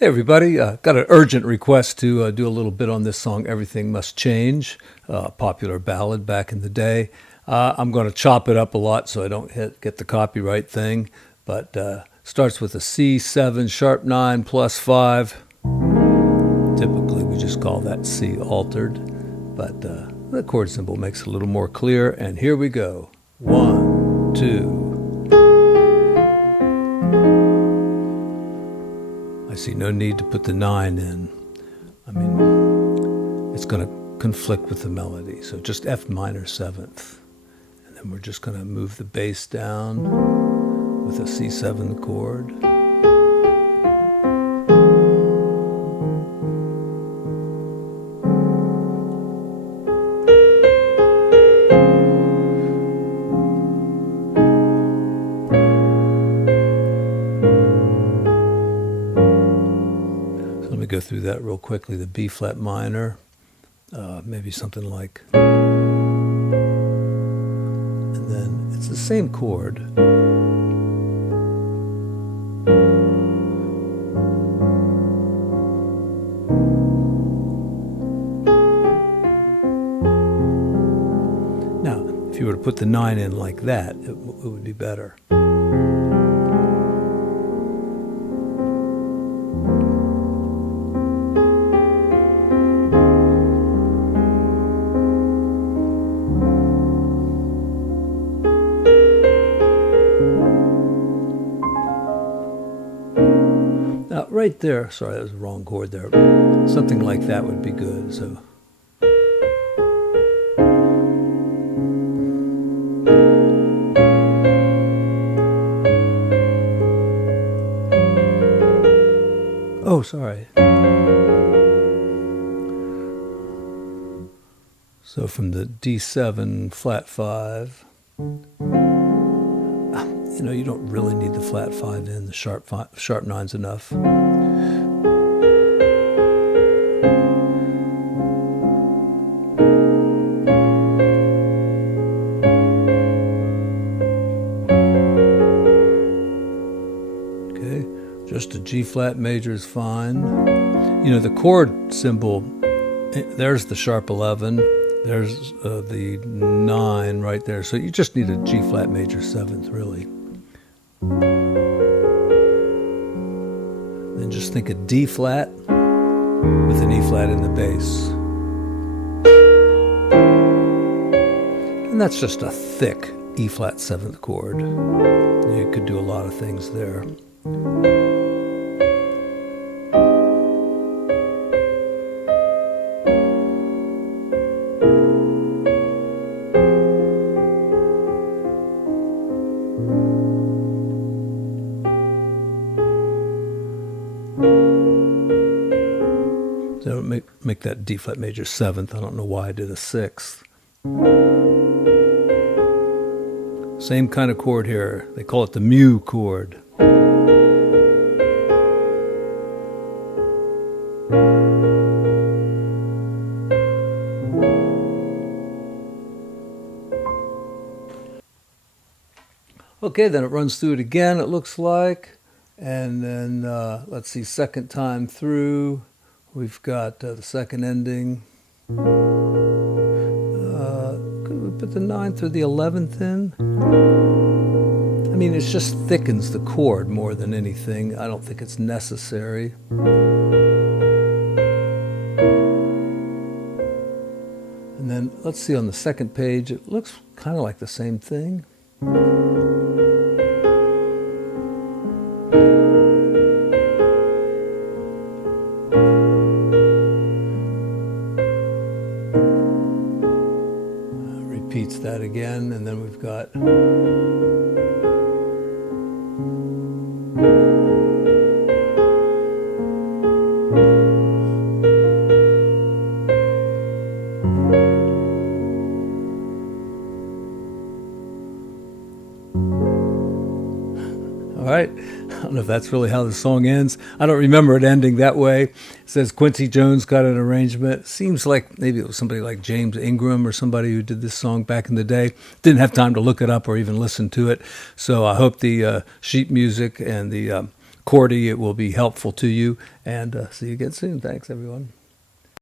Hey everybody, got an urgent request to do a little bit on this song, Everything Must Change, popular ballad back in the day. I'm going to chop it up a lot so I don't get the copyright thing, but starts with a C7 sharp 9 plus 5. Typically we just call that C altered, but the chord symbol makes it a little more clear, and here we go. 1, 2. I see no need to put the 9 in. I mean, it's going to conflict with the melody. So just F minor 7th. And then we're just going to move the bass down with a C7 chord. Go through that real quickly. The B flat minor, maybe something like, and then it's the same chord. Now, if you were to put the 9 in like that, it would be better. Right there, sorry, that was the wrong chord there. Something like that would be good. So, oh, sorry. So from the D7 flat 5. You know, you don't really need the flat 5 in. The sharp 9's enough. Okay, just a G flat major is fine. You know, the chord symbol, there's the sharp 11. There's the 9 right there. So you just need a G flat major 7th, really. Then just think a D flat with an E flat in the bass. And that's just a thick E flat 7th chord. You could do a lot of things there. So make that D flat major 7th. I don't know why I did a 6th. Same kind of chord here. They call it the mu chord. Okay, then it runs through it again, it looks like. And then, let's see, second time through, we've got the second ending. Could we put the 9th or the 11th in? I mean, it just thickens the chord more than anything. I don't think it's necessary. And then, let's see, on the second page, it looks kind of like the same thing. Repeats that again, and then we've got all right. I don't know if that's really how the song ends. I don't remember it ending that way. It says Quincy Jones got an arrangement. Seems like maybe it was somebody like James Ingram or somebody who did this song back in the day. Didn't have time to look it up or even listen to it. So I hope the sheet music and the chordy, it will be helpful to you. And see you again soon. Thanks, everyone.